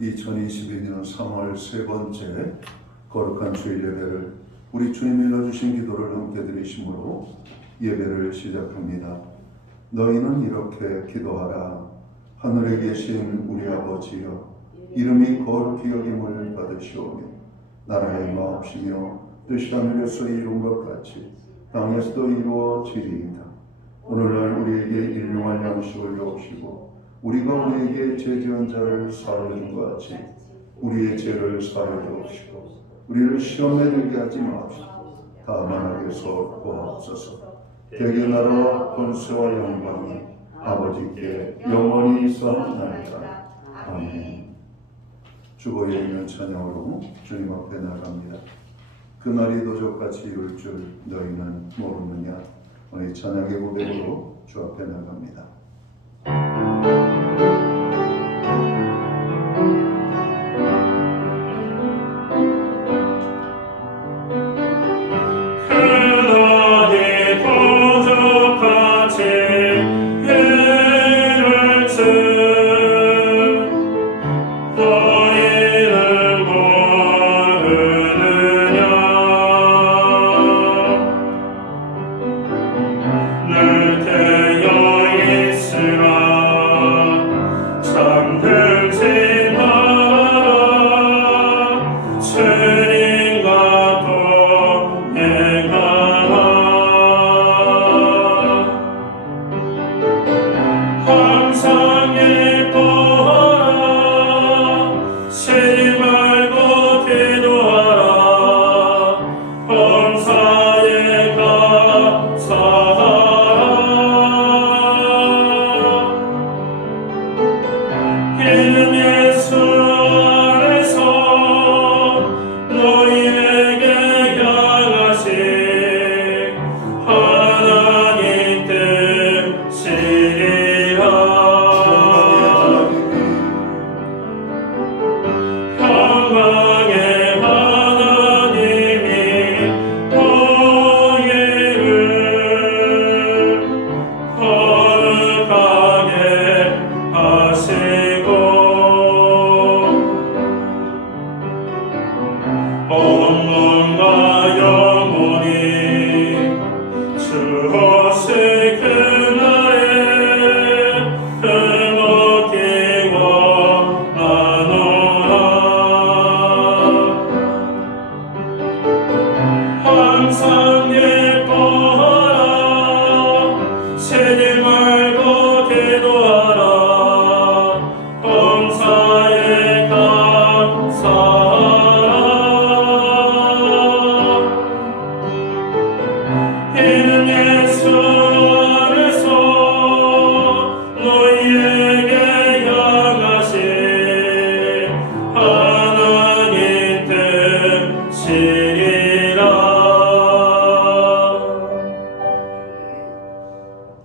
2022년 3월 세 번째 거룩한 주일 예배를 우리 주님이 일러주신 기도를 함께 드리심으로 예배를 시작합니다. 너희는 이렇게 기도하라. 하늘에 계신 우리 아버지여, 이름이 거룩히 여김을 받으시오며 나라의 마옵시며 뜻이 하늘에서 이룬 것 같이 땅에서도 이루어지리이다. 오늘날 우리에게 일용할 양식을 주옵시고 우리가 우리에게 죄지은 자를 사하는 것 같이 우리의 죄를 사하여 주옵시고 우리를 시험에 들게 하지 마옵시고 다만 악에서 구하옵소서. 대개 나라와 권세와 영광이 아버지께 영원히 있사옵나이다. 아멘. 주보에 있는 찬양으로 주님 앞에 나갑니다. 그날이 도적같이 이룰 줄 너희는 모르느냐. 오늘 찬양의 고백으로 주 앞에 나갑니다.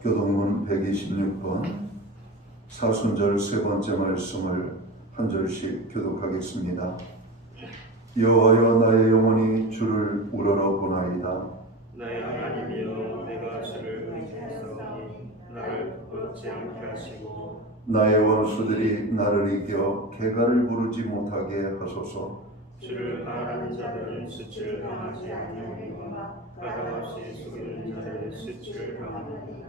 교동문 126번 사순절 세 번째 말씀을 한 절씩 교독하겠습니다. 여호와여, 나의 영혼이 주를 우러러 보나이다. 나의 하나님이여, 내가 주를 의지하사오니 나를 부끄럽지 않게 하시고 나의 원수들이 나를 이겨 개가를 부르지 못하게 하소서. 주를 바라는 자들은 수치를 당하지 아니하리라. 가감없이 속이는 자들은 수치를 당하리이다.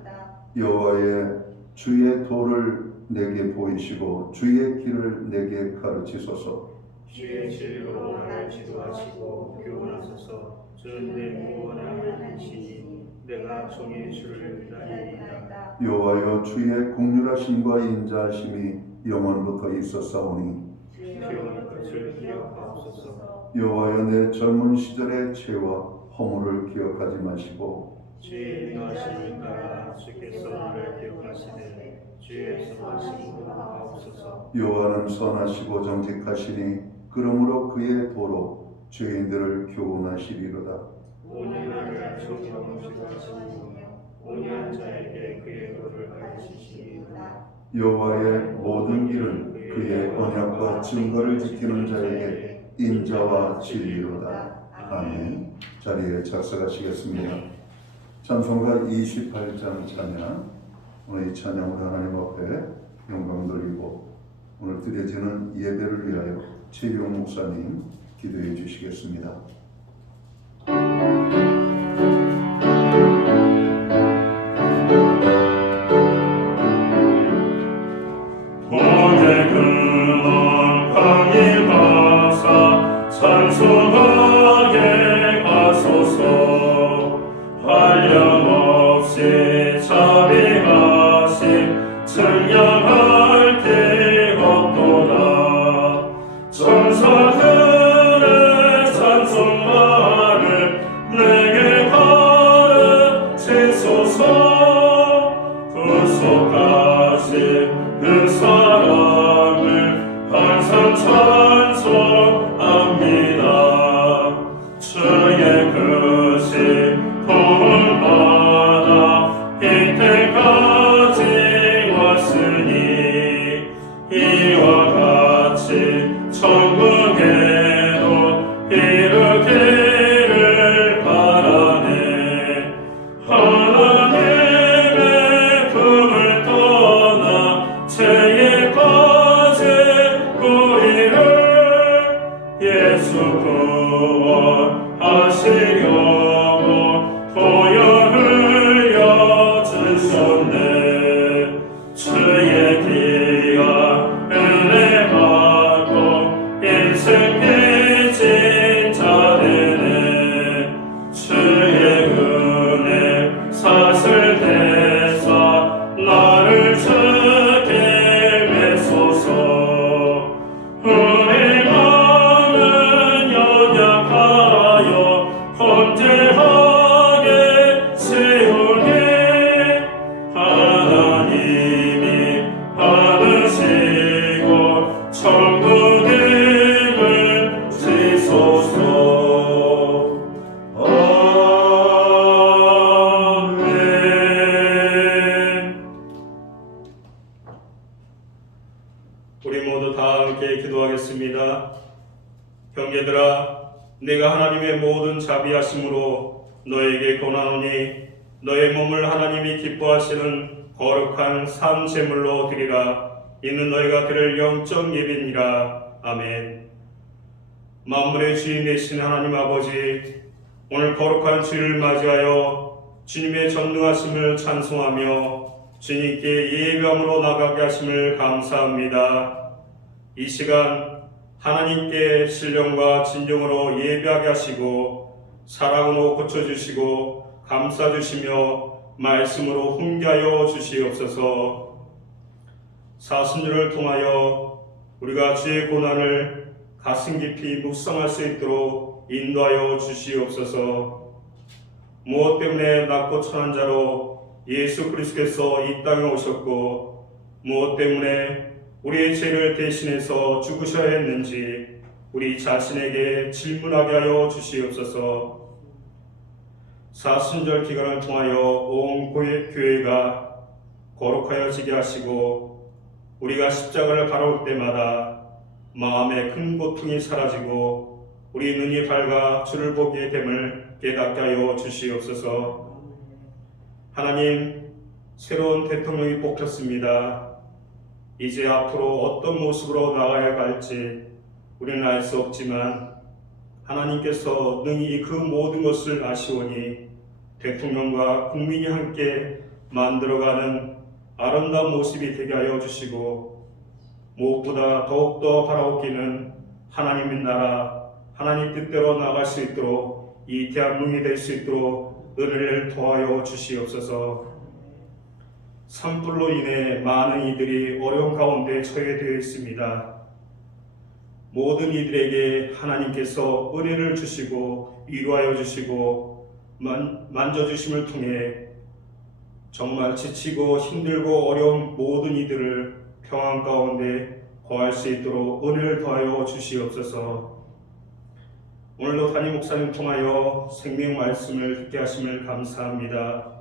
여호와의 주의 도를 내게 보이시고 주의 길을 내게 가르치소서. 주의 진리로 나를 지도하시고 교훈하소서. 주는 내 구원을 하시니 내가 종의 주를 기다리리이다. 여호와여, 주의 공률하심과 인자하심이 영원부터 있었사오니 주의 것을 기억하옵소서. 여호와여, 내 젊은 시절의 죄와 허물을 기억하지 마시고 주의 인도하심을 따라 주께서 나를 기억하시되 주의 선하심으로 하옵소서. 여호와는 선하시고 정직하시니 그러므로 그의 도로 죄인들을 교훈하시리로다. 온유하를 정의로 지도하시며 온유한 자에게 그의 도를 가르치시리로다. 여호와의 모든 길은 그의 언약과 증거를 지키는 자에게 인자와 진리로다. 아멘. 자리에 착석하시겠습니다. 찬송가 28장 찬양, 오늘 이 찬양으로 하나님 앞에 영광 돌리고 오늘 드려지는 예배를 위하여 최경 목사님 기도해 주시겠습니다. 고개 근원 강림하사 찬송하게 하소서. 한량없이 자비하신 증량할 게 없도다. 천사들의 찬송말을 내게 가르치소서. 구속하신 그 사랑을 항상 찬송합니다. 주의 크신 도움 받아 이때까지 왔으니 이와 같이 천국에도 이르기를 바라네. 하나님의 품을 떠나 죄에까지 우리를 예수 구원하시려고 보혈 흘려 주셨네. 주의 귀한 은혜 받고 인생 빚진 자들네. 주의 은혜 사슬 대사 나를 주게 메소서. 우리 마음은 연약하여 범죄하게 세우니 하나님이 받으시고 천국임을 지소서. 아멘. 우리 모두 다 함께 기도하겠습니다. 형제들아, 내가 하나님의 모든 자비하심으로 너에게 권하노니 너의 몸을 하나님이 기뻐하시는 거룩한 산 제물로 드리라. 이는 너희가 드릴 영적 예배니라. 아멘. 만물의 주인 되신 하나님 아버지, 오늘 거룩한 주일을 맞이하여 주님의 전능하심을 찬송하며 주님께 예배함으로 나가게 하심을 감사합니다. 이 시간 하나님께 신령과 진정으로 예배하게 하시고 사랑으로 고쳐주시고 감싸주시며 말씀으로 훈계하여 주시옵소서. 사순절을 통하여 우리가 주의 고난을 가슴 깊이 묵상할 수 있도록 인도하여 주시옵소서. 무엇 때문에 낮고 천한 자로 예수 그리스도께서 이 땅에 오셨고 무엇 때문에 우리의 죄를 대신해서 죽으셔야 했는지 우리 자신에게 질문하게 하여 주시옵소서. 사순절 기간을 통하여 온 교회가 거룩하여지게 하시고 우리가 십자가를 바라볼 때마다 마음의 큰 고통이 사라지고 우리 눈이 밝아 주를 보게 됨을 깨닫게 하여 주시옵소서. 하나님, 새로운 대통령이 뽑혔습니다. 이제 앞으로 어떤 모습으로 나아야 할지 우리는 알 수 없지만 하나님께서 능히 그 모든 것을 아시오니 대통령과 국민이 함께 만들어가는 아름다운 모습이 되게 하여 주시고 무엇보다 더욱더 바라옵기는 하나님의 나라, 하나님 뜻대로 나아갈 수 있도록 이 대한민국이 될 수 있도록 은혜를 더하여 주시옵소서. 산불로 인해 많은 이들이 어려운 가운데 처해 되어 있습니다. 모든 이들에게 하나님께서 은혜를 주시고 위로하여 주시고 만져주심을 통해 정말 지치고 힘들고 어려운 모든 이들을 평안 가운데 거할 수 있도록 은혜를 더하여 주시옵소서. 오늘도 담임 목사님 통하여 생명 말씀을 듣게 하심을 감사합니다.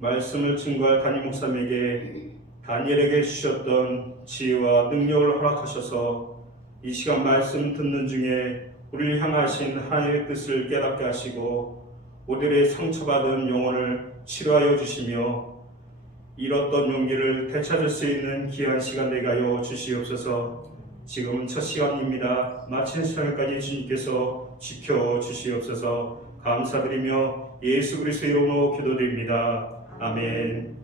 말씀을 증거할 담임 목사님에게 다니엘에게 주셨던 지혜와 능력을 허락하셔서 이 시간 말씀 듣는 중에 우리를 향하신 하나님의 뜻을 깨닫게 하시고 우리들의 상처받은 영혼을 치료하여 주시며 잃었던 용기를 되찾을 수 있는 귀한 시간 되게 하여 주시옵소서. 지금은 첫 시간입니다. 마친 시간까지 주님께서 지켜주시옵소서. 감사드리며 예수 그리스도의 이름으로 기도드립니다. 아멘.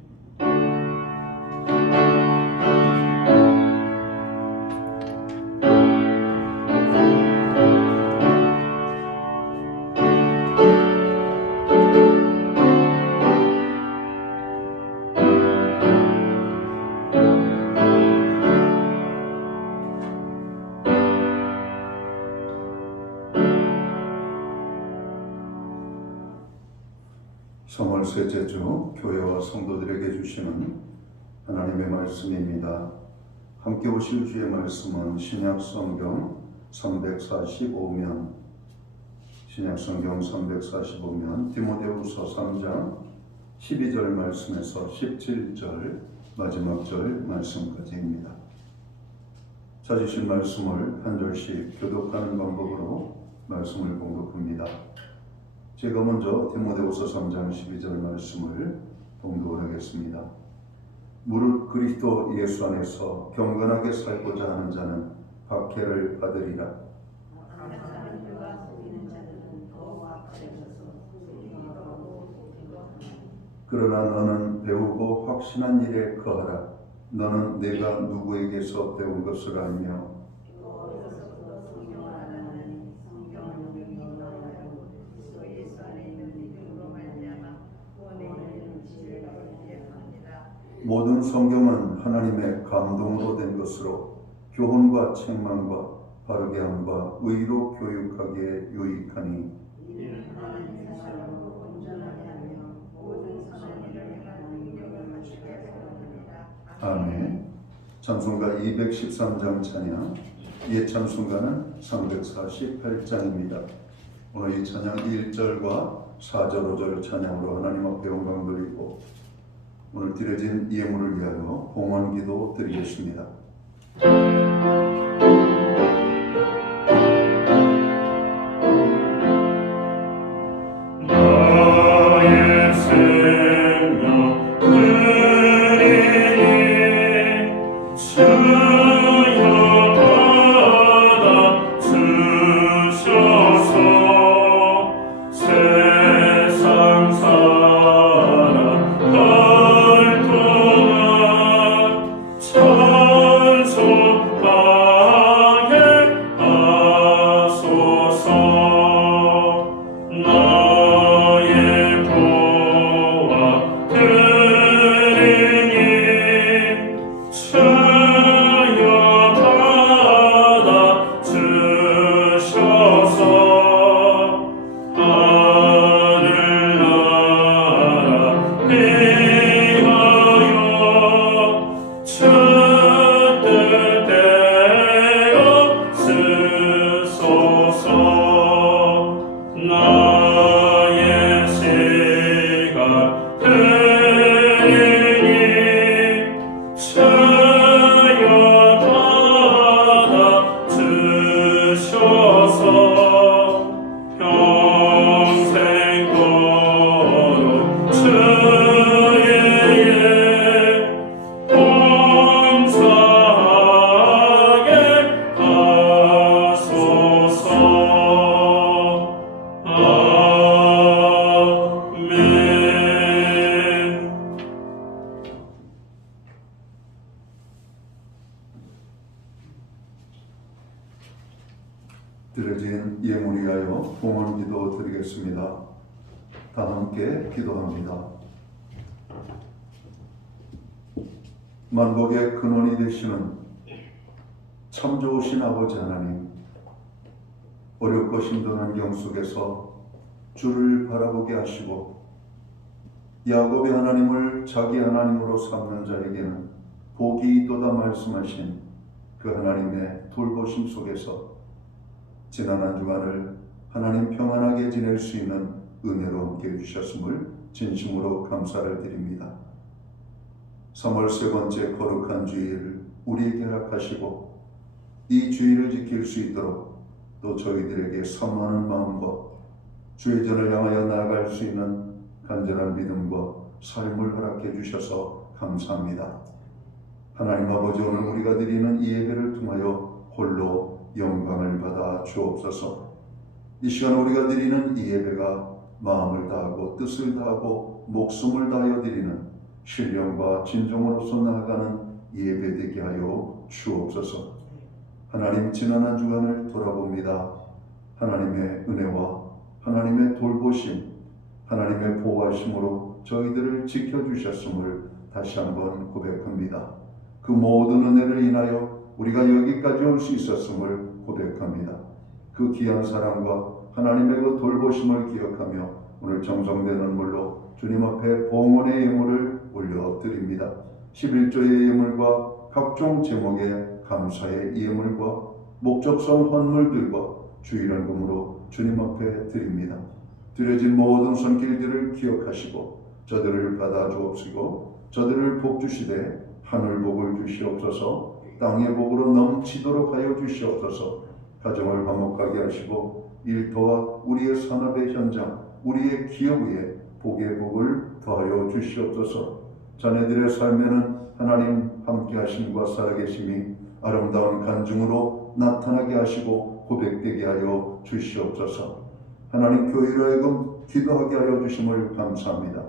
성월 셋째 주 교회와 성도들에게 주시는 하나님의 말씀입니다. 함께 오실 주의 말씀은 신약성경 345면 신약성경 345면 디모데후서 3장 12절 말씀에서 17절 마지막 절 말씀까지입니다. 찾으신 말씀을 한 절씩 교독하는 방법으로 말씀을 공독합니다. 제가 먼저 디모데후서 3장 12절 말씀을 봉독을 하겠습니다. 무릇 그리스도 예수 안에서 경건하게 살고자 하는 자는 박해를 받으리라. 그러나 너는 배우고 확신한 일에 거하라. 너는 내가 누구에게서 배운 것을 알며 모든 성경은 하나님의 감동으로 된 것으로 교훈과 책망과 바르게 함과 의로 교육하기에 유익하니 아멘. 찬송가 213장 찬양, 옛 찬송가는 348장입니다. 오늘 이 찬양 1절과 4절, 5절 찬양으로 하나님 앞에 영광 돌리고 오늘 드려진 예물을 위하여 봉헌기도 드리겠습니다. 나의 생명 그리니 주여 받아 주셔서 세상 사랑 찬송하게 하소서. 나의 보아 드리니 주여 받아 주셔서 하늘나라 위하여 주 뜻대로 쓰소서. 나의 시간 드리니 주여 받아 주셔서 평생도록 주의 봉사하게 하소서. 아멘. 드려진 예물 위하여 봉헌기도 드리겠습니다. 다 함께 기도합니다. 만복의 근원이 되시는 참 좋으신 아버지 하나님, 어렵고 힘든 환경 속에서 주를 바라보게 하시고 야곱의 하나님을 자기 하나님으로 삼는 자에게는 복이 있도다 말씀하신 그 하나님의 돌보심 속에서 지난 한 주간을 하나님 평안하게 지낼 수 있는 은혜로 함께 해주셨음을 진심으로 감사를 드립니다. 3월 세 번째 거룩한 주일을 우리에게 허락하시고 이 주일을 지킬 수 있도록 또 저희들에게 사모하는 마음과 주의 전을 향하여 나아갈 수 있는 간절한 믿음과 삶을 허락해 주셔서 감사합니다. 하나님 아버지, 오늘 우리가 드리는 이 예배를 통하여 홀로 영광을 받아 주옵소서. 이 시간 우리가 드리는 이 예배가 마음을 다하고 뜻을 다하고 목숨을 다하여 드리는 신령과 진정으로서 나아가는 예배 되게 하여 주옵소서. 하나님, 지난 한 주간을 돌아봅니다. 하나님의 은혜와 하나님의 돌보심, 하나님의 보호하심으로 저희들을 지켜주셨음을 다시 한번 고백합니다. 그 모든 은혜를 인하여 우리가 여기까지 올 수 있었음을 고백합니다. 그 귀한 사랑과 하나님의 그 돌보심을 기억하며 오늘 정성되는 물로 주님 앞에 봉헌의 예물을 올려드립니다. 11조의 예물과 각종 제목의 감사의 예물과 목적성 헌물들과 주일헌금으로 주님 앞에 드립니다. 드려진 모든 손길들을 기억하시고 저들을 받아 주옵시고 저들을 복주시되 하늘 복을 주시옵소서. 땅의 복으로 넘치도록 하여 주시옵소서. 가정을 화목하게 하시고 일터와 우리의 산업의 현장, 우리의 기업 위에 복의 복을 더하여 주시옵소서. 자녀들의 삶에는 하나님 함께 하심과 살아계심이 아름다운 간증으로 나타나게 하시고 고백되게 하여 주시옵소서. 하나님, 교회로 하여금 기도하게 하여 주심을 감사합니다.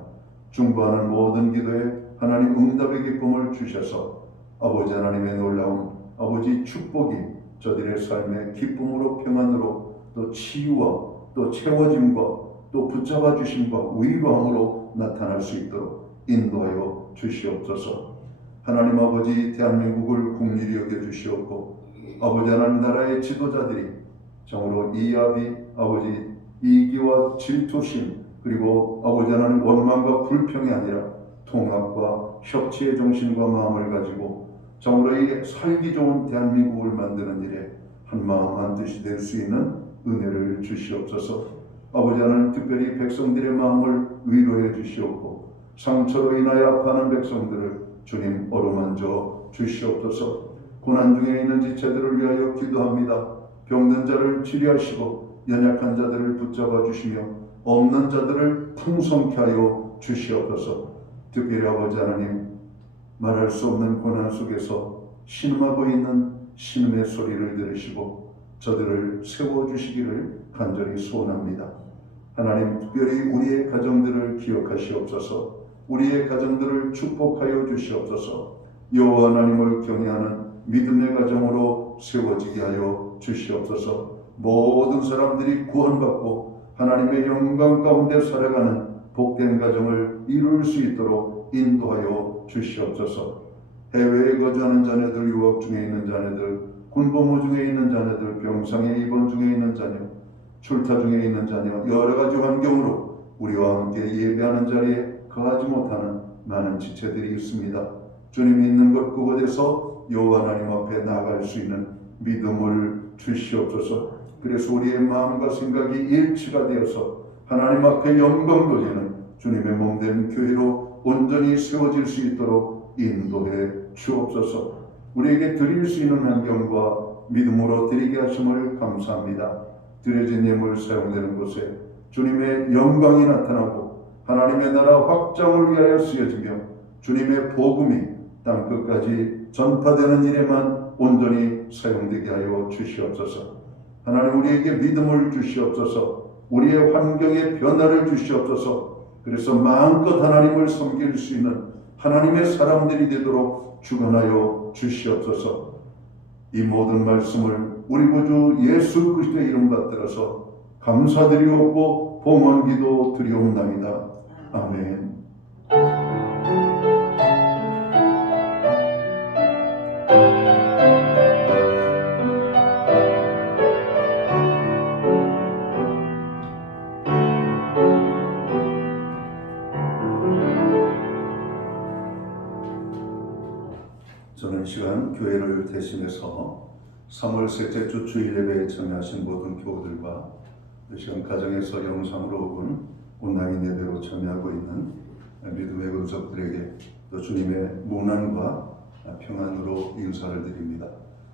중보하는 모든 기도에 하나님 응답의 기쁨을 주셔서 아버지 하나님의 놀라운 아버지 축복이 저들의 삶의 기쁨으로 평안으로 또 치유와 또 채워짐과 또 붙잡아 주심과 위로함으로 나타날 수 있도록 인도하여 주시옵소서. 하나님 아버지, 대한민국을 국리히 여겨 주시옵고 아버지 하나님 나라의 지도자들이 정으로 이합이 아버지 이기와 질투심 그리고 아버지 하나님 원망과 불평이 아니라 통합과 협치의 정신과 마음을 가지고 정으로 이 살기 좋은 대한민국을 만드는 일에 한마음 한뜻이 될 수 있는 은혜를 주시옵소서. 아버지 하나님, 특별히 백성들의 마음을 위로해 주시옵고 상처로 인하여 아파하는 백성들을 주님 어루만져 주시옵소서. 고난 중에 있는 지체들을 위하여 기도합니다. 병든 자를 치료하시고 연약한 자들을 붙잡아 주시며 없는 자들을 풍성케 하여 주시옵소서. 특별히 아버지 하나님, 말할 수 없는 고난 속에서 신음하고 있는 신음의 소리를 들으시고 저들을 세워주시기를 간절히 소원합니다. 하나님, 특별히 우리의 가정들을 기억하시옵소서. 우리의 가정들을 축복하여 주시옵소서. 여호와 하나님을 경외하는 믿음의 가정으로 세워지게 하여 주시옵소서. 모든 사람들이 구원받고 하나님의 영광 가운데 살아가는 복된 가정을 이룰 수 있도록 인도하여 주시옵소서. 해외에 거주하는 자녀들, 유학 중에 있는 자녀들, 군복무 중에 있는 자녀들, 병상에 입원 중에 있는 자녀, 출타 중에 있는 자녀, 여러 가지 환경으로 우리와 함께 예배하는 자리에 거하지 못하는 많은 지체들이 있습니다. 주님이 있는 곳 그곳에서 여호와 하나님 앞에 나아갈 수 있는 믿음을 주시옵소서. 그래서 우리의 마음과 생각이 일치가 되어서 하나님 앞에 영광 돌리는 주님의 몸된 교회로 온전히 세워질 수 있도록 인도해 주옵소서. 우리에게 드릴 수 있는 환경과 믿음으로 드리게 하심을 감사합니다. 드려진 예물 사용되는 곳에 주님의 영광이 나타나고 하나님의 나라 확장을 위하여 쓰여지며 주님의 복음이 땅끝까지 전파되는 일에만 온전히 사용되게 하여 주시옵소서. 하나님, 우리에게 믿음을 주시옵소서. 우리의 환경에 변화를 주시옵소서. 그래서 마음껏 하나님을 섬길 수 있는 하나님의 사람들이 되도록 주관하여 주시옵소서. 이 모든 말씀을 우리 구주 예수 그리스도의 이름 받들어서 감사드리옵고 봉헌기도 드리옵나이다. 아멘. 저는 이 시간 교회를 대신해서 3월 셋째 주 주일 예배에 참여하신 모든 교우들과 이 시간 가정에서 영상으로 혹은 온라인 예배로 참여하고 있는 믿음의 은석들에게 또 주님의 문안과 평안으로 인사를 드립니다.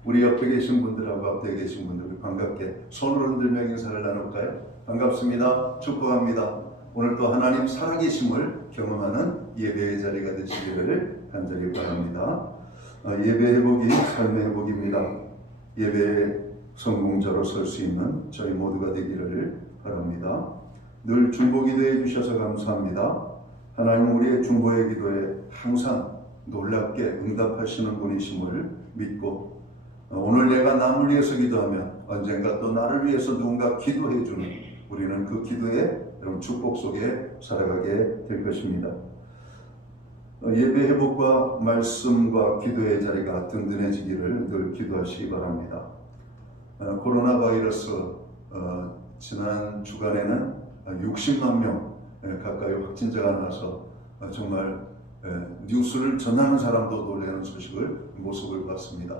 우리 옆에 계신 분들하고 앞에 계신 분들 반갑게 손을 흔들며 인사를 나눌까요? 반갑습니다. 축복합니다. 오늘 또 하나님 살아계심을 경험하는 예배의 자리가 되시기를 간절히 바랍니다. 예배 회복이 삶의 회복입니다. 예배의 성공자로 설 수 있는 저희 모두가 되기를 바랍니다. 늘 중보 기도해 주셔서 감사합니다. 하나님은 우리의 중보의 기도에 항상 놀랍게 응답하시는 분이심을 믿고 오늘 내가 남을 위해서 기도하면 언젠가 또 나를 위해서 누군가 기도해 주는 우리는 그 기도의 축복 속에 살아가게 될 것입니다. 예배 회복과 말씀과 기도의 자리가 든든해지기를 늘 기도하시기 바랍니다. 코로나 바이러스 지난 주간에는 60만 명 가까이 확진자가 나서 정말 뉴스를 전하는 사람도 놀라는 모습을 봤습니다.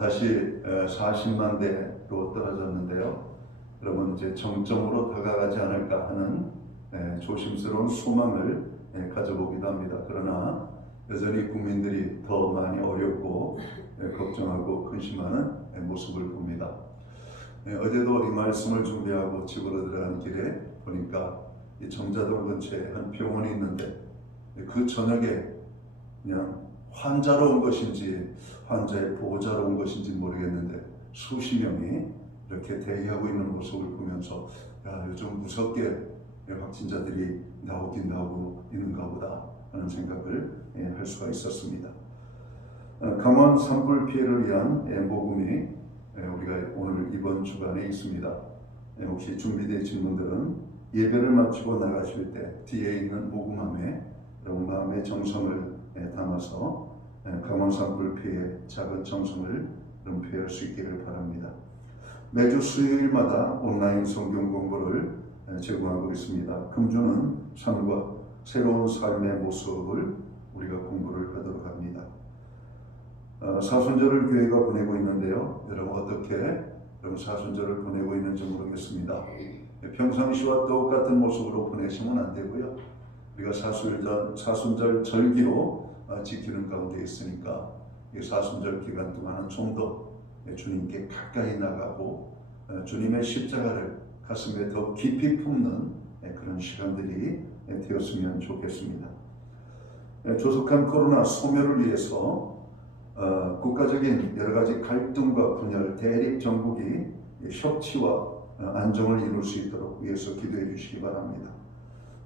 다시 40만 대로 떨어졌는데요. 여러분 이제 정점으로 다가가지 않을까 하는 조심스러운 소망을 가져보기도 합니다. 그러나 여전히 국민들이 더 많이 어렵고 걱정하고 근심하는 모습을 봅니다. 어제도 이 말씀을 준비하고 집으로 들어가는 길에 보니까 이 정자동 근처에 한 병원이 있는데 그 저녁에 그냥 환자로 온 것인지 환자의 보호자로 온 것인지 모르겠는데 수십 명이 이렇게 대기하고 있는 모습을 보면서 요즘 무섭게 확진자들이 나오긴 나오고 있는가 보다 하는 생각을 할 수가 있었습니다. 강원 산불 피해를 위한 모금이 우리가 오늘 이번 주간에 있습니다. 혹시 준비되신 분들은 예배를 마치고 나가실 때 뒤에 있는 모금함에 여러분 마음의 정성을 담아서 강원 산불 피해 작은 정성을 표할 수 있기를 바랍니다. 매주 수요일마다 온라인 성경 공부를 제공하고 있습니다. 금주는 삶과 새로운 삶의 모습을 우리가 공부를 하도록 합니다. 사순절을 교회가 보내고 있는데요. 여러분 어떻게 사순절을 보내고 있는지 모르겠습니다. 평상시와 똑같은 모습으로 보내시면 안 되고요. 우리가 사순절 절기로 지키는 가운데 있으니까 이 사순절 기간 동안은 좀 더 주님께 가까이 나가고 주님의 십자가를 가슴에 더 깊이 품는 그런 시간들이 되었으면 좋겠습니다. 조속한 코로나 소멸을 위해서 국가적인 여러 가지 갈등과 분열, 대립 정국이 협치와 안정을 이룰 수 있도록 위해서 기도해 주시기 바랍니다.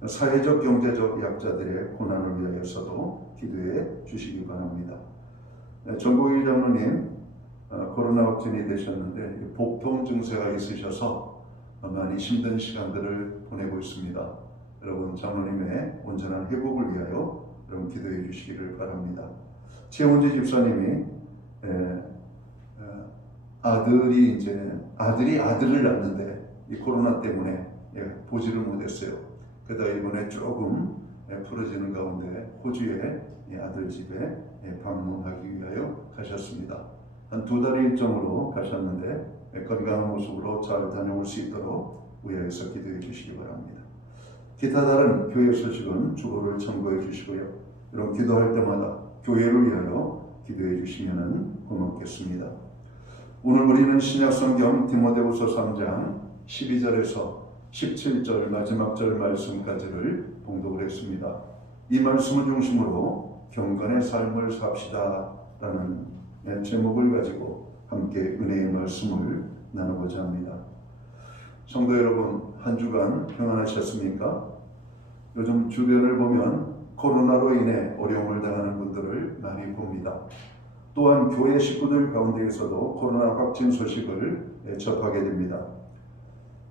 사회적, 경제적 약자들의 고난을 위하여서도 기도해 주시기 바랍니다. 정국일 장로님 코로나 확진이 되셨는데 복통 증세가 있으셔서 많이 힘든 시간들을 보내고 있습니다. 여러분 장로님의 온전한 회복을 위하여 여러분 기도해 주시기를 바랍니다. 최원지 집사님이 아들이 아들을 낳는데 이 코로나 때문에 보지를 못했어요. 그러다 이번에 조금 풀어지는 가운데 호주에 아들 집에 방문하기 위하여 가셨습니다. 한 2달 일정으로 가셨는데 건강한 모습으로 잘 다녀올 수 있도록 위하여서 기도해 주시기 바랍니다. 기타 다른 교회 소식은 주보를 참고해 주시고요. 이런 기도할 때마다 교회를 위하여 기도해 주시면 고맙겠습니다. 오늘 우리는 신약성경 디모데후서 3장 12절에서 17절 마지막 절 말씀까지를 봉독을 했습니다. 이 말씀을 중심으로 경건의 삶을 삽시다 라는 제목을 가지고 함께 은혜의 말씀을 나누고자 합니다. 성도 여러분, 한 주간 평안하셨습니까? 요즘 주변을 보면 코로나로 인해 어려움을 당하는 분들을 많이 봅니다. 또한 교회 식구들 가운데에서도 코로나 확진 소식을 접하게 됩니다.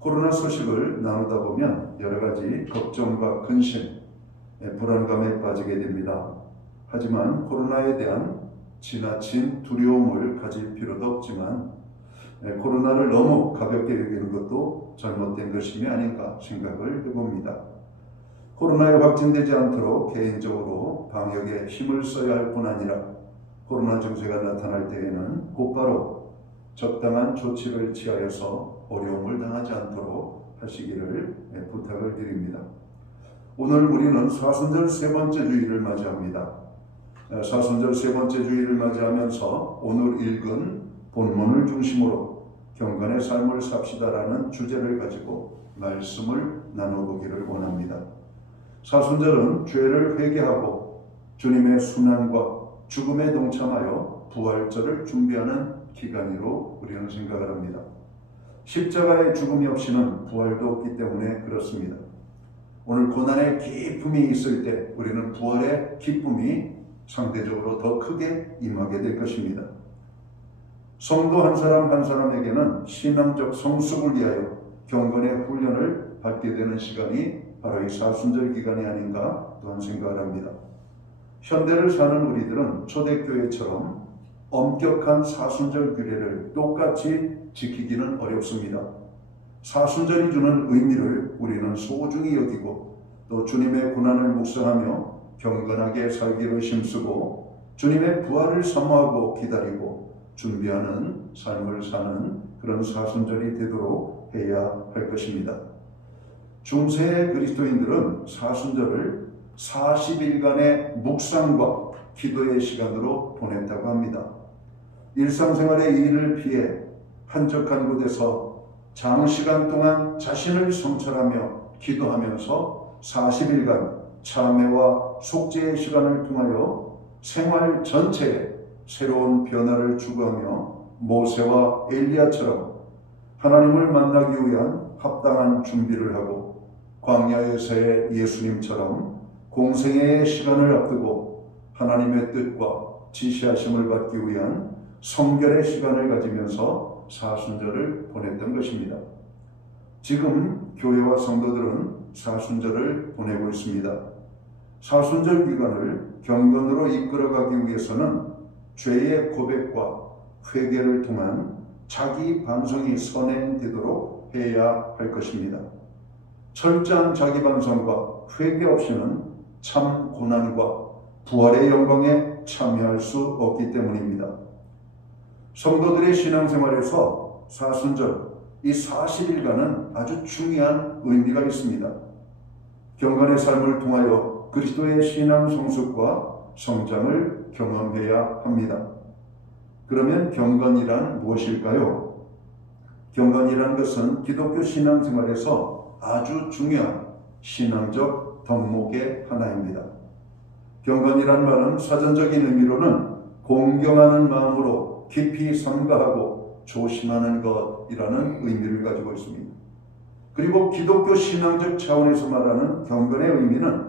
코로나 소식을 나누다 보면 여러 가지 걱정과 근심, 불안감에 빠지게 됩니다. 하지만 코로나에 대한 지나친 두려움을 가질 필요도 없지만 코로나를 너무 가볍게 여기는 것도 잘못된 것이 아닌가 생각을 해봅니다. 코로나에 확진되지 않도록 개인적으로 방역에 힘을 써야 할 뿐 아니라 코로나 증세가 나타날 때에는 곧바로 적당한 조치를 취하여서 어려움을 당하지 않도록 하시기를 부탁을 드립니다. 오늘 우리는 사순절 세 번째 주일을 맞이합니다. 사순절 세 번째 주일을 맞이하면서 오늘 읽은 본문을 중심으로 경건의 삶을 삽시다라는 주제를 가지고 말씀을 나눠보기를 원합니다. 사순절은 죄를 회개하고 주님의 순환과 죽음에 동참하여 부활절을 준비하는 기간으로 우리는 생각을 합니다. 십자가의 죽음이 없이는 부활도 없기 때문에 그렇습니다. 오늘 고난의 기쁨이 있을 때 우리는 부활의 기쁨이 상대적으로 더 크게 임하게 될 것입니다. 성도 한 사람 한 사람에게는 신앙적 성숙을 위하여 경건의 훈련을 받게 되는 시간이 바로 이 사순절 기간이 아닌가 또한 생각을 합니다. 현대를 사는 우리들은 초대교회처럼 엄격한 사순절 규례를 똑같이 지키기는 어렵습니다. 사순절이 주는 의미를 우리는 소중히 여기고 또 주님의 고난을 묵상하며 경건하게 살기로 힘쓰고 주님의 부활을 사모하고 기다리고 준비하는 삶을 사는 그런 사순절이 되도록 해야 할 것입니다. 중세 그리스도인들은 사순절을 40일간의 묵상과 기도의 시간으로 보냈다고 합니다. 일상생활의 일을 피해 한적한 곳에서 장시간 동안 자신을 성찰하며 기도하면서 40일간 참회와 속죄의 시간을 통하여 생활 전체에 새로운 변화를 추구하며 모세와 엘리야처럼 하나님을 만나기 위한 합당한 준비를 하고 광야에서의 예수님처럼 공생애의 시간을 앞두고 하나님의 뜻과 지시하심을 받기 위한 성결의 시간을 가지면서 사순절을 보냈던 것입니다. 지금 교회와 성도들은 사순절을 보내고 있습니다. 사순절 기간을 경건으로 이끌어가기 위해서는 죄의 고백과 회개를 통한 자기 반성이 선행되도록 해야 할 것입니다. 철저한 자기 반성과 회개 없이는 참 고난과 부활의 영광에 참여할 수 없기 때문입니다. 성도들의 신앙생활에서 사순절, 이 40일간은 아주 중요한 의미가 있습니다. 경건의 삶을 통하여 그리스도의 신앙 성숙과 성장을 경험해야 합니다. 그러면 경건이란 무엇일까요? 경건이라는 것은 기독교 신앙생활에서 아주 중요한 신앙적 덕목의 하나입니다. 경건이란 말은 사전적인 의미로는 공경하는 마음으로 깊이 삼가하고 조심하는 것이라는 의미를 가지고 있습니다. 그리고 기독교 신앙적 차원에서 말하는 경건의 의미는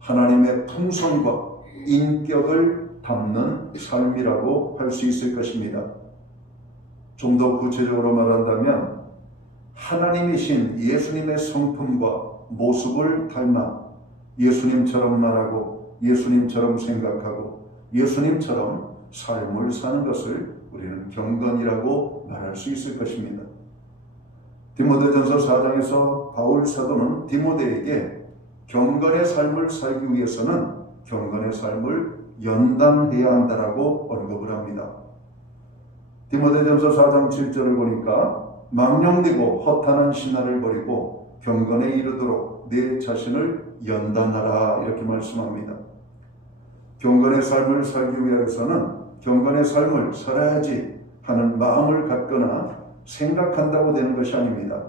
하나님의 풍성과 인격을 담는 삶이라고 할 수 있을 것입니다. 좀 더 구체적으로 말한다면 하나님이신 예수님의 성품과 모습을 닮아 예수님처럼 말하고 예수님처럼 생각하고 예수님처럼 삶을 사는 것을 우리는 경건이라고 말할 수 있을 것입니다. 디모데전서 4장에서 바울 사도는 디모데에게 경건의 삶을 살기 위해서는 경건의 삶을 연단해야 한다라고 언급을 합니다. 디모데전서 4장 7절을 보니까 망령되고 허탄한 신화를 버리고 경건에 이르도록 내 자신을 연단하라 이렇게 말씀합니다. 경건의 삶을 살기 위해서는 경건의 삶을 살아야지 하는 마음을 갖거나 생각한다고 되는 것이 아닙니다.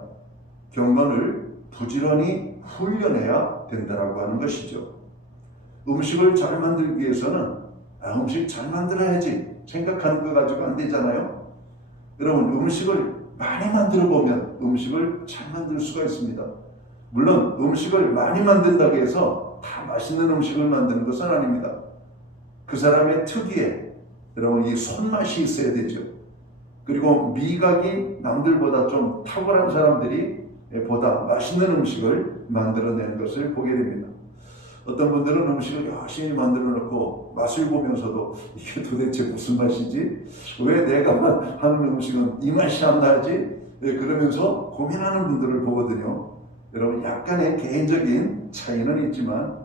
경건을 부지런히 훈련해야 된다라고 하는 것이죠. 음식을 잘 만들기 위해서는 음식 잘 만들어야지 생각하는 거 가지고 안 되잖아요. 여러분 음식을 많이 만들어 보면 음식을 잘 만들 수가 있습니다. 물론 음식을 많이 만든다고 해서 다 맛있는 음식을 만드는 것은 아닙니다. 그 사람의 특유의 여러분 이 손맛이 있어야 되죠. 그리고 미각이 남들보다 좀 탁월한 사람들이 보다 맛있는 음식을 만들어내는 것을 보게 됩니다. 어떤 분들은 음식을 열심히 만들어 놓고 맛을 보면서도 이게 도대체 무슨 맛이지? 왜 내가 하는 음식은 이 맛이 안 나지? 그러면서 고민하는 분들을 보거든요. 여러분 약간의 개인적인 차이는 있지만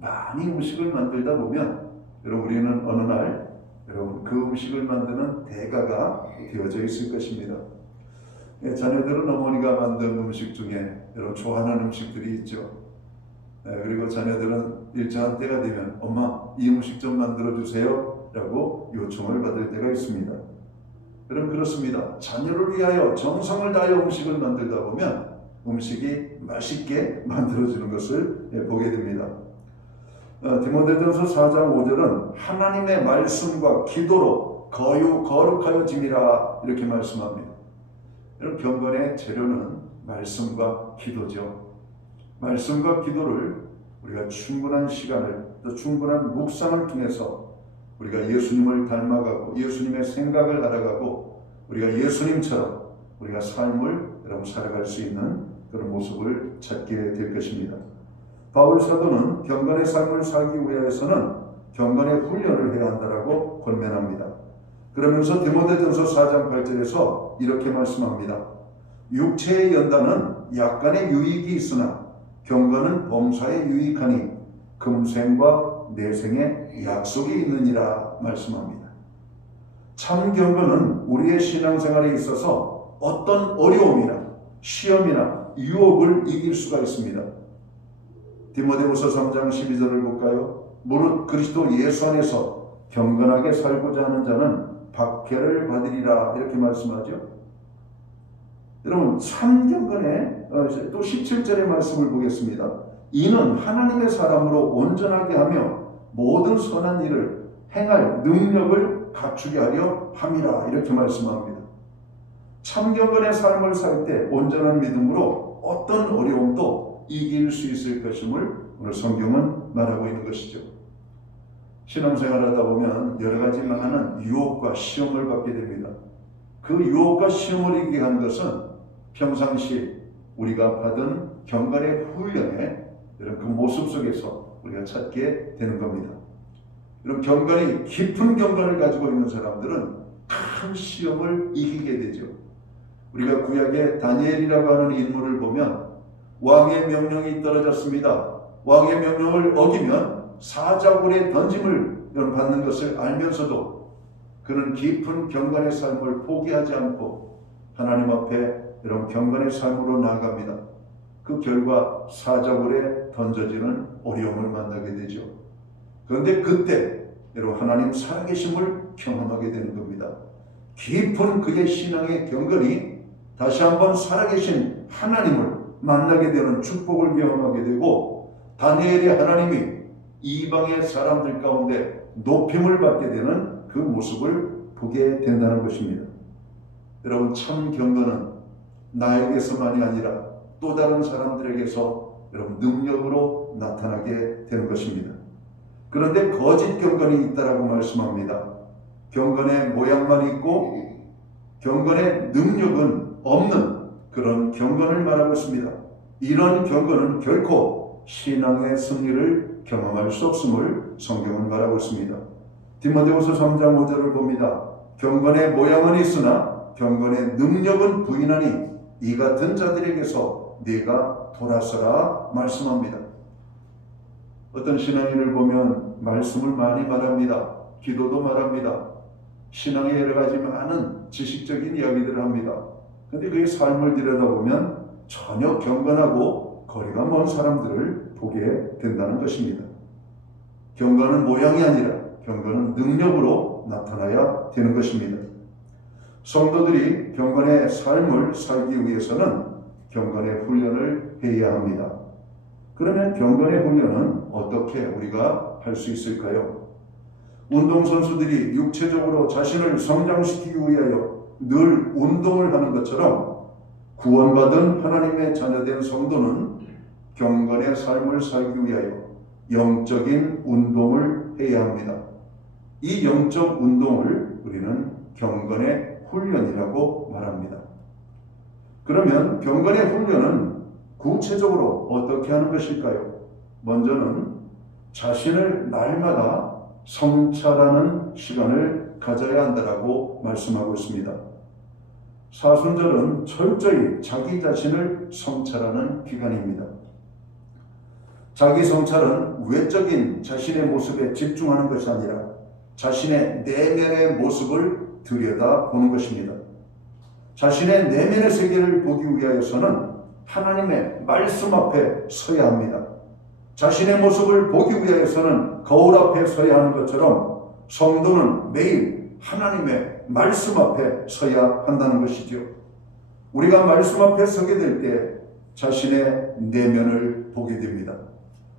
많이 음식을 만들다 보면 여러분 우리는 어느 날 여러분 그 음식을 만드는 대가가 되어져 있을 것입니다. 자녀들은 어머니가 만든 음식 중에 여러분 좋아하는 음식들이 있죠. 그리고 자녀들은 일정한 때가 되면 엄마 이 음식 좀 만들어주세요 라고 요청을 받을 때가 있습니다. 여러분 그렇습니다. 자녀를 위하여 정성을 다하여 음식을 만들다 보면 음식이 맛있게 만들어지는 것을 보게 됩니다. 디모데전서 4장 5절은 하나님의 말씀과 기도로 거룩하여짐이라 이렇게 말씀합니다. 여러분, 경건의 재료는 말씀과 기도죠. 말씀과 기도를 우리가 충분한 시간을 또 충분한 묵상을 통해서 우리가 예수님을 닮아가고 예수님의 생각을 알아가고 우리가 예수님처럼 우리가 삶을 여러분 살아갈 수 있는 그런 모습을 찾게 될 것입니다. 바울 사도는 경건의 삶을 살기 위해서는 경건의 훈련을 해야 한다라고 권면합니다. 그러면서 디모데전서 4장 8절에서 이렇게 말씀합니다. 육체의 연단은 약간의 유익이 있으나 경건은 범사에 유익하니 금생과 내생에 약속이 있느니라 말씀합니다. 참 경건은 우리의 신앙생활에 있어서 어떤 어려움이나 시험이나 유혹을 이길 수가 있습니다. 디모데후서 3장 12절을 볼까요? 무릇 그리스도 예수 안에서 경건하게 살고자 하는 자는 박해를 받으리라 이렇게 말씀하죠. 여러분, 참 경건의 또 17절의 말씀을 보겠습니다. 이는 하나님의 사람으로 온전하게 하며 모든 선한 일을 행할 능력을 갖추게 하려 함이라 이렇게 말씀합니다. 참 경건의 삶을 살 때 온전한 믿음으로 어떤 어려움도 이길 수 있을 것임을 오늘 성경은 말하고 있는 것이죠. 신앙생활하다 보면 여러 가지 많은 유혹과 시험을 받게 됩니다. 그 유혹과 시험을 이기게 하는 것은 평상시 우리가 받은 경건의 훈련의 이런 그 모습 속에서 우리가 찾게 되는 겁니다. 이런 경건이 깊은 경건을 가지고 있는 사람들은 큰 시험을 이기게 되죠. 우리가 구약의 다니엘이라고 하는 인물을 보면 왕의 명령이 떨어졌습니다. 왕의 명령을 어기면 사자굴에 던짐을 받는 것을 알면서도 그는 깊은 경건의 삶을 포기하지 않고 하나님 앞에 이런 경건의 삶으로 나아갑니다. 그 결과 사자굴에 던져지는 어려움을 만나게 되죠. 그런데 그때 여러분 하나님 살아계심을 경험하게 되는 겁니다. 깊은 그의 신앙의 경건이 다시 한번 살아계신 하나님을 만나게 되는 축복을 경험하게 되고 다니엘의 하나님이 이방의 사람들 가운데 높임을 받게 되는 그 모습을 보게 된다는 것입니다. 여러분, 참 경건은 나에게서만이 아니라 또 다른 사람들에게서 여러분 능력으로 나타나게 되는 것입니다. 그런데 거짓 경건이 있다라고 말씀합니다. 경건의 모양만 있고 경건의 능력은 없는 그런 경건을 말하고 있습니다. 이런 경건은 결코 신앙의 승리를 경험할 수 없음을 성경은 말하고 있습니다. 디모데후서 3장 5절을 봅니다. 경건의 모양은 있으나 경건의 능력은 부인하니 이 같은 자들에게서 네가 돌아서라 말씀합니다. 어떤 신앙인을 보면 말씀을 많이 말합니다. 기도도 말합니다. 신앙의 여러 가지 많은 지식적인 이야기들을 합니다. 그런데 그의 삶을 들여다보면 전혀 경건하고 거리가 먼 사람들을 보게 된다는 것입니다. 경건은 모양이 아니라 경건은 능력으로 나타나야 되는 것입니다. 성도들이 경건의 삶을 살기 위해서는 경건의 훈련을 해야 합니다. 그러면 경건의 훈련은 어떻게 우리가 할 수 있을까요? 운동선수들이 육체적으로 자신을 성장시키기 위하여 늘 운동을 하는 것처럼 구원받은 하나님의 자녀된 성도는 경건의 삶을 살기 위하여 영적인 운동을 해야 합니다. 이 영적 운동을 우리는 경건의 훈련이라고 말합니다. 그러면 경건의 훈련은 구체적으로 어떻게 하는 것일까요? 먼저는 자신을 날마다 성찰하는 시간을 가져야 한다고 말씀하고 있습니다. 사순절은 철저히 자기 자신을 성찰하는 기간입니다. 자기 성찰은 외적인 자신의 모습에 집중하는 것이 아니라 자신의 내면의 모습을 들여다보는 것입니다. 자신의 내면의 세계를 보기 위하여서는 하나님의 말씀 앞에 서야 합니다. 자신의 모습을 보기 위하여서는 거울 앞에 서야 하는 것처럼 성도는 매일 하나님의 말씀 앞에 서야 한다는 것이죠. 우리가 말씀 앞에 서게 될 때 자신의 내면을 보게 됩니다.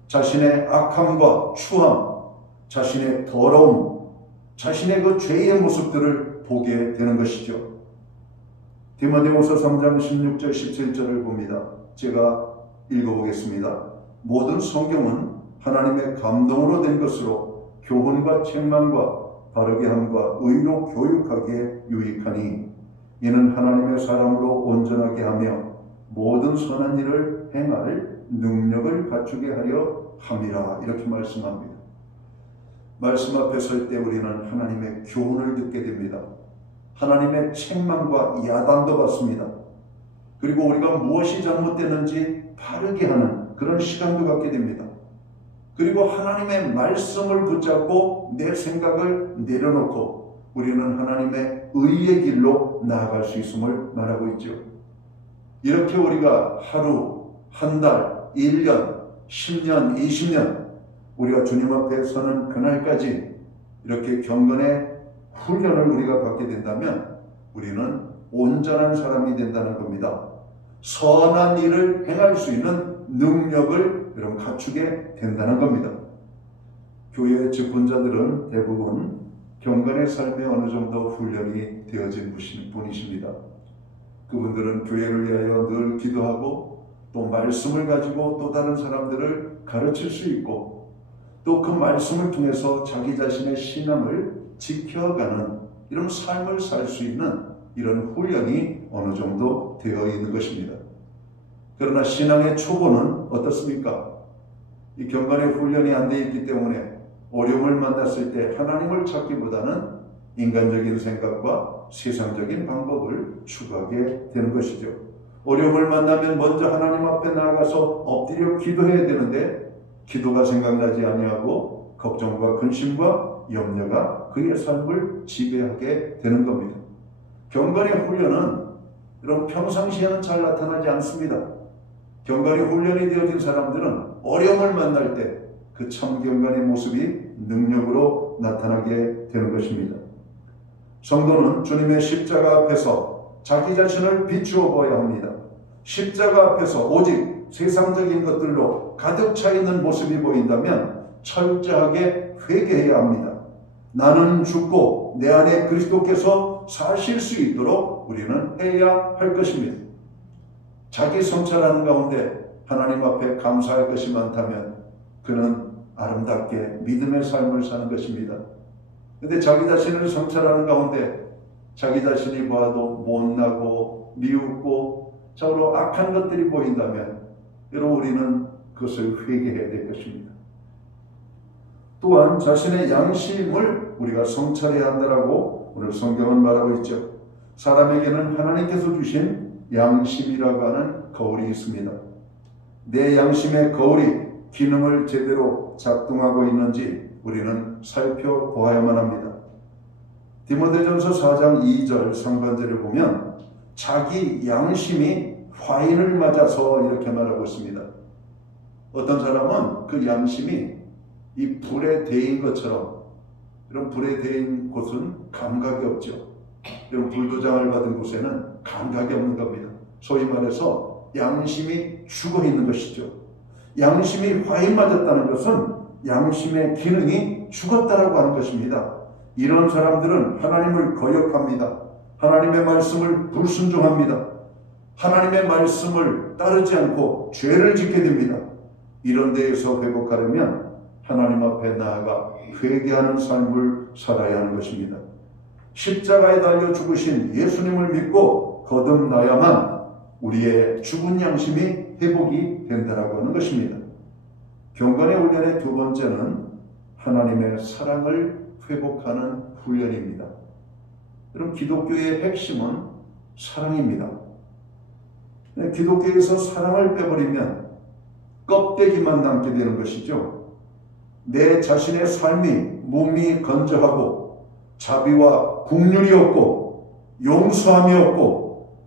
자신의 악함과 추함, 자신의 더러움, 자신의 그 죄의 모습들을 보게 되는 것이죠. 디모데후서 3장 16절 17절을 봅니다. 제가 읽어보겠습니다. 모든 성경은 하나님의 감동으로 된 것으로 교훈과 책망과 바르게 함과 의로 교육하기에 유익하니 이는 하나님의 사람으로 온전하게 하며 모든 선한 일을 행할 능력을 갖추게 하려 함이라. 이렇게 말씀합니다. 말씀 앞에 설 때 우리는 하나님의 교훈을 듣게 됩니다. 하나님의 책망과 야단도 받습니다. 그리고 우리가 무엇이 잘못되는지 바르게 하는 그런 시간도 갖게 됩니다. 그리고 하나님의 말씀을 붙잡고 내 생각을 내려놓고 우리는 하나님의 의의 길로 나아갈 수 있음을 말하고 있죠. 이렇게 우리가 하루, 한 달, 1년, 10년, 20년 우리가 주님 앞에 서는 그날까지 이렇게 경건의 훈련을 우리가 받게 된다면 우리는 온전한 사람이 된다는 겁니다. 선한 일을 행할 수 있는 능력을 여러분 갖추게 된다는 겁니다. 교회의 직분자들은 대부분 경건의 삶에 어느 정도 훈련이 되어진 분이십니다. 그분들은 교회를 위하여 늘 기도하고 또 말씀을 가지고 또 다른 사람들을 가르칠 수 있고 또 그 말씀을 통해서 자기 자신의 신앙을 지켜가는 이런 삶을 살 수 있는 이런 훈련이 어느 정도 되어 있는 것입니다. 그러나 신앙의 초보는 어떻습니까? 이 경건의 훈련이 안 되어 있기 때문에 어려움을 만났을 때 하나님을 찾기보다는 인간적인 생각과 세상적인 방법을 추구하게 되는 것이죠. 어려움을 만나면 먼저 하나님 앞에 나아가서 엎드려 기도해야 되는데 기도가 생각나지 아니하고 걱정과 근심과 염려가 그의 삶을 지배하게 되는 겁니다. 경건의 훈련은 이런 평상시에는 잘 나타나지 않습니다. 경건의 훈련이 되어진 사람들은 어려움을 만날 때 그 참 경건의 모습이 능력으로 나타나게 되는 것입니다. 성도는 주님의 십자가 앞에서 자기 자신을 비추어 보아야 합니다. 십자가 앞에서 오직 세상적인 것들로 가득 차 있는 모습이 보인다면 철저하게 회개해야 합니다. 나는 죽고 내 안에 그리스도께서 사실 수 있도록 우리는 해야 할 것입니다. 자기 성찰하는 가운데 하나님 앞에 감사할 것이 많다면 그는 아름답게 믿음의 삶을 사는 것입니다. 그런데 자기 자신을 성찰하는 가운데 자기 자신이 봐도 못나고 미웃고 서로 악한 것들이 보인다면 여러분 우리는 그것을 회개해야 될 것입니다. 또한 자신의 양심을 우리가 성찰해야 한다라고 오늘 성경은 말하고 있죠. 사람에게는 하나님께서 주신 양심이라고 하는 거울이 있습니다. 내 양심의 거울이 기능을 제대로 작동하고 있는지 우리는 살펴보아야만 합니다. 디모데전서 4장 2절 상반절을 보면 자기 양심이 화인을 맞아서 이렇게 말하고 있습니다. 어떤 사람은 그 양심이 이 불에 데인 것처럼, 이런 불에 데인 곳은 감각이 없죠. 이런 불도장을 받은 곳에는 감각이 없는 겁니다. 소위 말해서 양심이 죽어 있는 것이죠. 양심이 화인 맞았다는 것은 양심의 기능이 죽었다라고 하는 것입니다. 이런 사람들은 하나님을 거역합니다. 하나님의 말씀을 불순종합니다. 하나님의 말씀을 따르지 않고 죄를 짓게 됩니다. 이런 데에서 회복하려면 하나님 앞에 나아가 회개하는 삶을 살아야 하는 것입니다. 십자가에 달려 죽으신 예수님을 믿고 거듭나야만 우리의 죽은 양심이 회복이 된다라고 하는 것입니다. 경건의 훈련의 두 번째는 하나님의 사랑을 회복하는 훈련입니다. 여러분 기독교의 핵심은 사랑입니다. 기독교에서 사랑을 빼버리면 껍데기만 남게 되는 것이죠. 내 자신의 삶이 몸이 건조하고 자비와 긍휼이 없고 용서함이 없고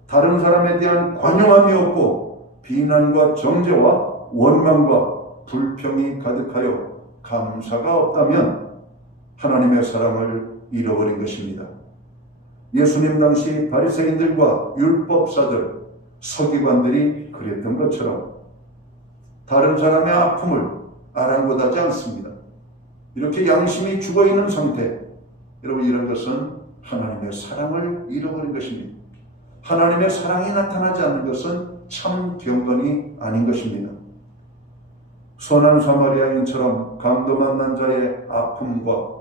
다른 사람에 대한 관용함이 없고 비난과 정죄와 원망과 불평이 가득하여 감사가 없다면 하나님의 사랑을 잃어버린 것입니다. 예수님 당시 바리새인들과 율법사들, 서기관들이 그랬던 것처럼 다른 사람의 아픔을 아랑곳하지 않습니다. 이렇게 양심이 죽어있는 상태, 여러분 이런 것은 하나님의 사랑을 잃어버린 것입니다. 하나님의 사랑이 나타나지 않는 것은 참 경건이 아닌 것입니다. 선한 사마리아인처럼 강도 만난 자의 아픔과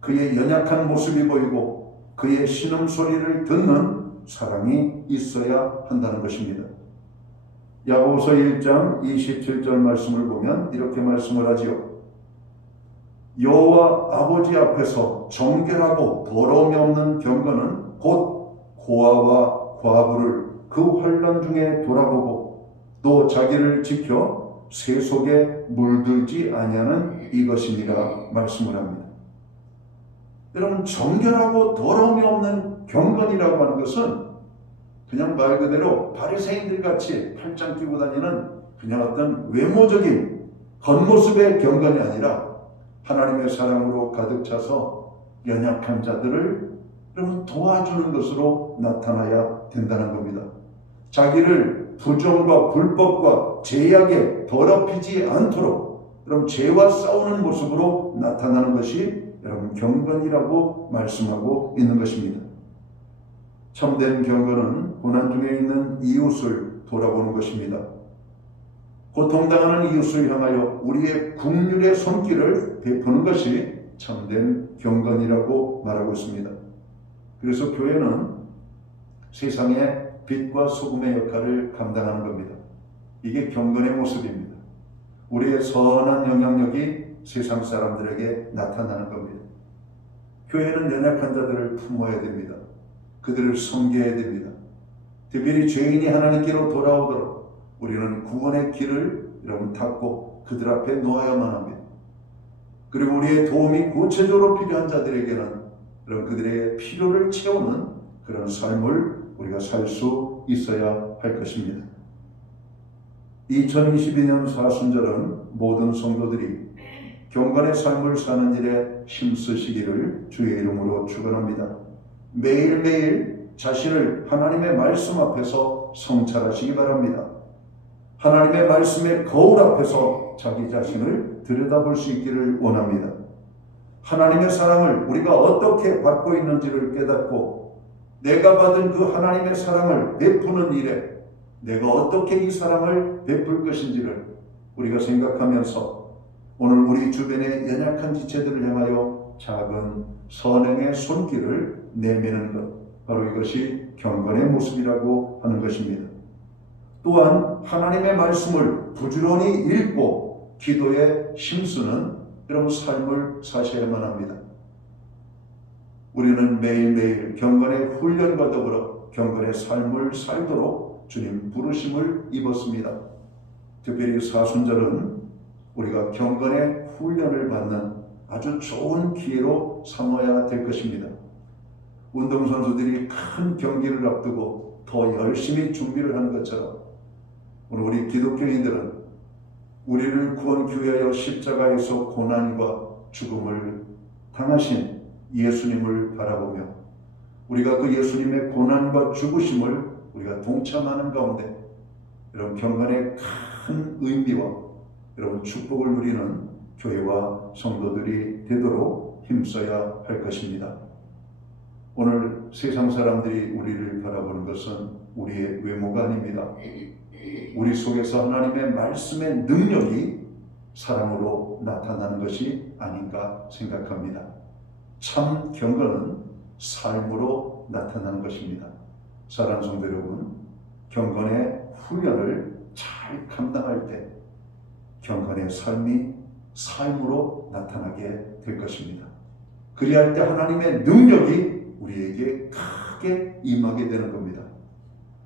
그의 연약한 모습이 보이고 그의 신음소리를 듣는 사랑이 있어야 한다는 것입니다. 야고보서 1장 27절 말씀을 보면 이렇게 말씀을 하지요. 여호와 아버지 앞에서 정결하고 더러움이 없는 경건은 곧 고아와 과부를 그 환난 중에 돌아보고 또 자기를 지켜 새 속에 물들지 아니하는 이것이니라 말씀을 합니다. 여러분, 정결하고 더러움이 없는 경건이라고 하는 것은 그냥 말 그대로 바리새인들 같이 팔짱 끼고 다니는 그냥 어떤 외모적인 겉모습의 경건이 아니라 하나님의 사랑으로 가득 차서 연약한 자들을 여러분 도와주는 것으로 나타나야 된다는 겁니다. 자기를 부정과 불법과 죄악에 더럽히지 않도록 여러분 죄와 싸우는 모습으로 나타나는 것이 여러분 경건이라고 말씀하고 있는 것입니다. 참된 경건은 고난 중에 있는 이웃을 돌아보는 것입니다. 고통당하는 이웃을 향하여 우리의 긍휼의 손길을 베푸는 것이 참된 경건이라고 말하고 있습니다. 그래서 교회는 세상의 빛과 소금의 역할을 감당하는 겁니다. 이게 경건의 모습입니다. 우리의 선한 영향력이 세상 사람들에게 나타나는 겁니다. 교회는 연약한 자들을 품어야 됩니다. 그들을 섬겨야 됩니다. 특별히 죄인이 하나님께로 돌아오도록 우리는 구원의 길을 여러분 닫고 그들 앞에 놓아야만 합니다. 그리고 우리의 도움이 구체적으로 필요한 자들에게는 여러분 그들의 필요를 채우는 그런 삶을 우리가 살 수 있어야 할 것입니다. 2022년 사순절은 모든 성도들이 경건의 삶을 사는 일에 힘쓰시기를 주의 이름으로 축원합니다. 매일매일 자신을 하나님의 말씀 앞에서 성찰하시기 바랍니다. 하나님의 말씀의 거울 앞에서 자기 자신을 들여다볼 수 있기를 원합니다. 하나님의 사랑을 우리가 어떻게 받고 있는지를 깨닫고 내가 받은 그 하나님의 사랑을 베푸는 일에 내가 어떻게 이 사랑을 베풀 것인지를 우리가 생각하면서 오늘 우리 주변의 연약한 지체들을 향하여 작은 선행의 손길을 내미는 것, 바로 이것이 경건의 모습이라고 하는 것입니다. 또한 하나님의 말씀을 부지런히 읽고 기도에 힘쓰는 그런 삶을 사셔야만 합니다. 우리는 매일매일 경건의 훈련과 더불어 경건의 삶을 살도록 주님 부르심을 입었습니다. 특별히 사순절은 우리가 경건의 훈련을 받는 아주 좋은 기회로 삼아야 될 것입니다. 운동선수들이 큰 경기를 앞두고 더 열심히 준비를 하는 것처럼 오늘 우리 기독교인들은 우리를 구원기 위하여 십자가에서 고난과 죽음을 당하신 예수님을 바라보며 우리가 그 예수님의 고난과 죽으심을 우리가 동참하는 가운데 여러분 경건의 큰 의미와 여러분 축복을 누리는 교회와 성도들이 되도록 힘써야 할 것입니다. 오늘 세상 사람들이 우리를 바라보는 것은 우리의 외모가 아닙니다. 우리 속에서 하나님의 말씀의 능력이 사랑으로 나타나는 것이 아닌가 생각합니다. 참 경건은 삶으로 나타나는 것입니다. 사랑하는 성도 여러분, 경건의 훈련을 잘 감당할 때 경건의 삶이 삶으로 나타나게 될 것입니다. 그리할 때 하나님의 능력이 우리에게 크게 임하게 되는 겁니다.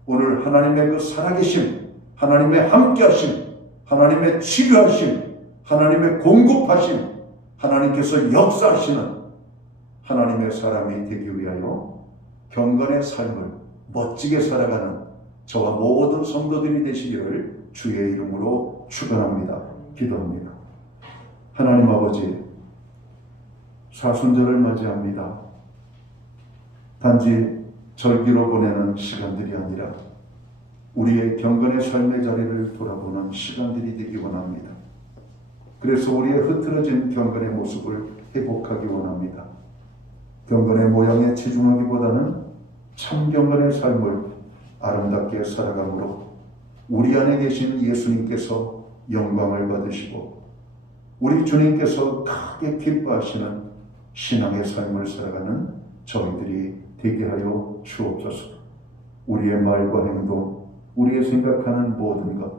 오늘 하나님의 그 살아계심, 하나님의 함께하심, 하나님의 치료하심, 하나님의 공급하심, 하나님께서 역사하시는 하나님의 사람이 되기 위하여 경건의 삶을 멋지게 살아가는 저와 모든 성도들이 되시기를 주의 이름으로 축원합니다. 기도합니다. 하나님 아버지, 사순절을 맞이합니다. 단지 절기로 보내는 시간들이 아니라 우리의 경건의 삶의 자리를 돌아보는 시간들이 되기 원합니다. 그래서 우리의 흐트러진 경건의 모습을 회복하기 원합니다. 경건의 모양에 치중하기보다는 참 경건의 삶을 아름답게 살아감으로 우리 안에 계신 예수님께서 영광을 받으시고 우리 주님께서 크게 기뻐하시는 신앙의 삶을 살아가는 저희들이 되게 하여 주옵소서. 우리의 말과 행동, 우리의 생각하는 모든 것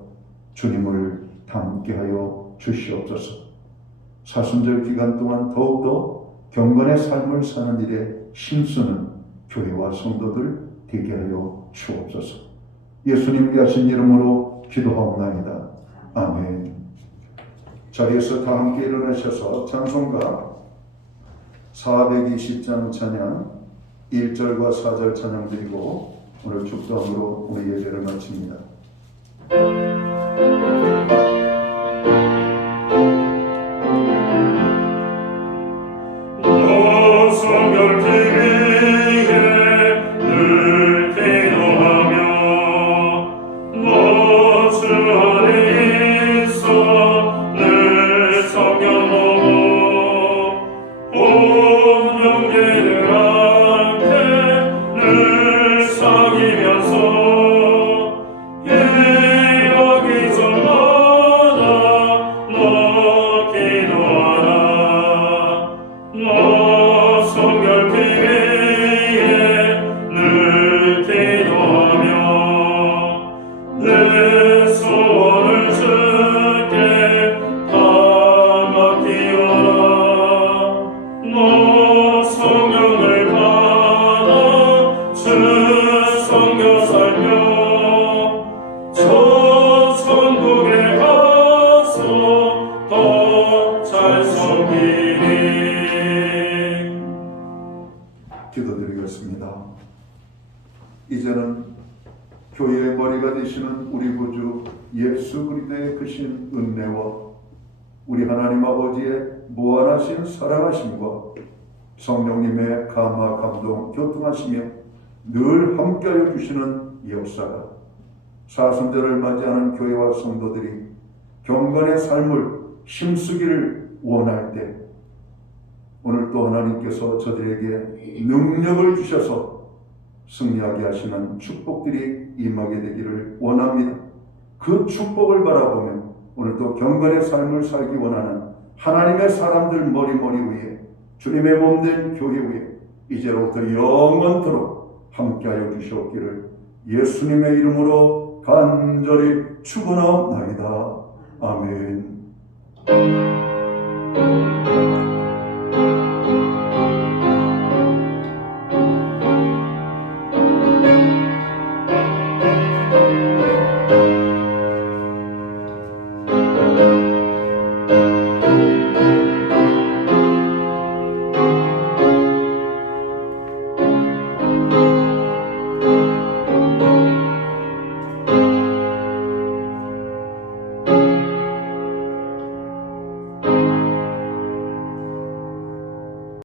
주님을 닮게 하여 주시옵소서. 사순절 기간 동안 더욱더 경건의 삶을 사는 일에 힘쓰는 교회와 성도들 되게 하여 주옵소서. 예수님께 하신 이름으로 기도하옵나이다. 아멘. 자리에서 다 함께 일어나셔서 찬송가 420장 찬양 1절과 4절 찬양 드리고 오늘 축도함으로 우리 예배를 마칩니다. 기도드리겠습니다. 이제는 교회의 머리가 되시는 우리 구주 예수 그리스도의 크신 은혜와 우리 하나님 아버지의 무한하신 사랑하심과 성령님의 감화 감동 교통하시며 늘 함께하여 주시는 역사가 사순절을 맞이하는 교회와 성도들이 경건의 삶을 힘쓰기를 원할 때 오늘 또 하나님께서 저들에게 능력을 주셔서 승리하게 하시는 축복들이 임하게 되기를 원합니다. 그 축복을 바라보며 오늘 또 경건의 삶을 살기 원하는 하나님의 사람들 머리 위에 주님의 몸된 교회 위에 이제로부터 영원토록 함께하여 주시옵기를 예수님의 이름으로 간절히 축원하옵나이다. 아멘.